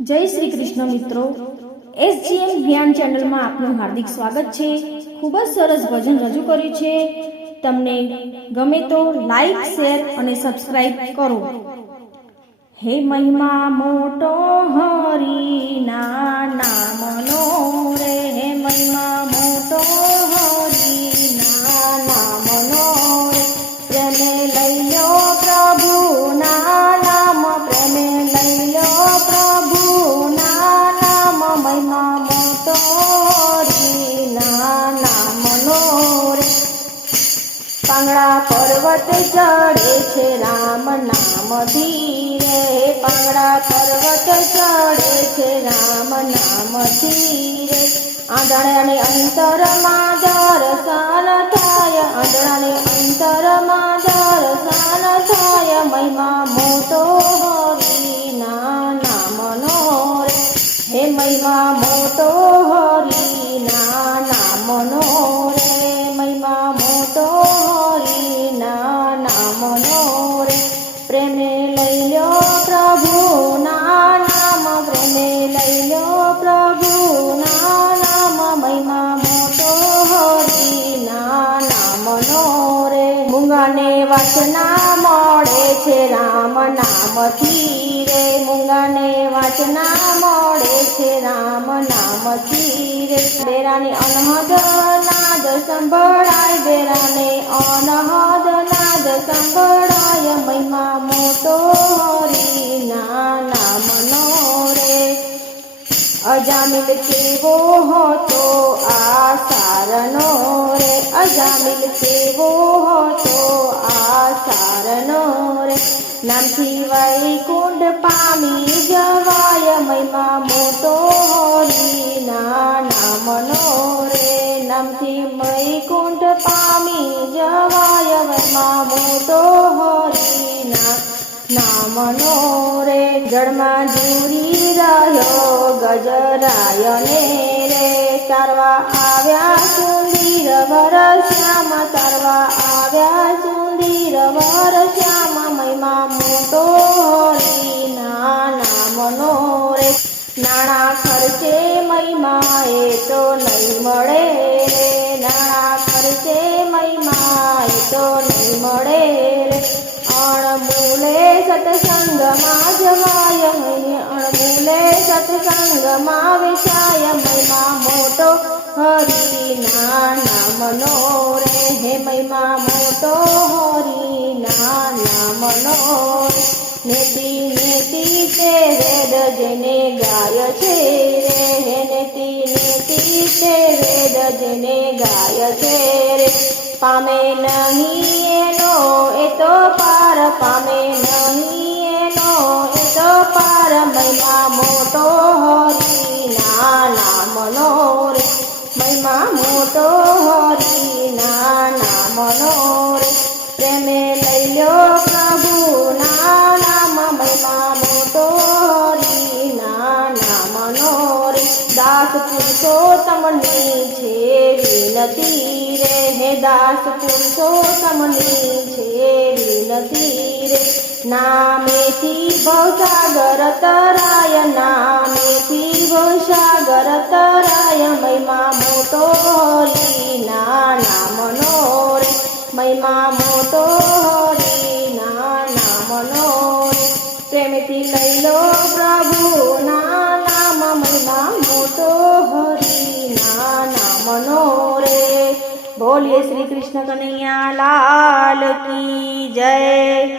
जय श्री कृष्ण मित्रों, SGM ज्ञान चैनल में आपનું हार्दिक स्वागत है। खूब ज सरस भजन रजू कर्યું છે। તમને ગમે તો લાઈક શેર અને સબસ્ક્રાઇબ કરો। હે મહિમા મોટો હરિના નામનો રે, હે મહિમા મોટો હરિના નામનો રે, પ્રેમે લઈ લો પ્રભુના નામ, પ્રેમે લઈ લો પ્રભુના નામ, મહિમા મોટો હરિના નામનો રે। પાંગડા પર્વત ચડે છે રામ નામ ધીરે, પાંગડા પર્વત ચડે છે રામ નામ ધીરે। આંધળાને અંતરમાં દર્શન થાય, આંધળાને અંતરમાં દર્શન થાય, મહિમા મોટો હરિના નામનો રે, હે મહિમા મોટો હરિના નામનો રે, મહિમા મોટો હરિના નામનો રે। પ્રેમે લઈ લો પ્રભુના નામ, પ્રેમે લઈ લો પ્રભુના નામ, મહિમા મોટો હરિના નામનો રે। મૂંગાને વાચના મળે છે રામ નામથી રે, મૂંગાને વાચના મળે છે રામ નામથી રે। બેરાને અનહદ નાદ સંભળાય, બેરાને અનહદ નાદ સંભળાય, મહિમા મોટો હરિના નામનો રે। અજામિલ કેવો હતો આ સારનો રે, અજામિલ કેવો હતો આ સારનો રે। નામથી વૈકુંઠ પામી જવાય, મહિમા મોટો હરિના નામનો રે, નામથી વૈકુંઠ પામી જવાય, મહિમા મોટો હરિના નામનો રે। જળમાં જુરી રહ્યો ગજરાયને રે, તારવા આવ્યા સુંદીર વરશ્યામ, તારવા આવ્યા સુંદીર વરશ્યામ, મહિમા મોટો હરિના નામનો રે। નાણા ખર્ચે મહિમા એ તો નહીં મળે રે, નાણા ખર્ચે મહિમા એ તો નહીં મળે રે। અણમૂલે સત્સંગમાં જવાય, અણમૂલે સત્સંગમાં વેચાય, મહિમા મોટો હરિના નામનો રે, હે મહિમા મોટો હરિના નામનો રે। નેતિ નેતિ તે વેદ જેને ગાય છે રે, હે નેતિ નેતિ તે વેદ જેને ગાય છે રે। પામે નહીં એનો એ તો પાર, પામે નહીં એનો એ તો પાર, મહિમા મોટો હરિના નામનો રે, મહિમા મોટો હરિના નામનો રે। પ્રેમે લઈ લો પ્રભુના નામ, મહિમા મોટો હરિના નામનો રે। દાસ પુરુષોત્તમની છે વિનતી રે, હે દાસ પુરુષોત્તમની છે વિનતી રે। નામેથી ભવસાગર તરાય, નામેથી ભવસાગર તરાય, મહિમા મોટો હરિના નામનો રે, મહિમા મોટો હરિના નામનો રે। પ્રેમથી લઈ લો પ્રભુના નામ, મહિમા મોટો હરિના નામનો રે। बोलिए श्री कृष्ण कन्हैया लाल की जय।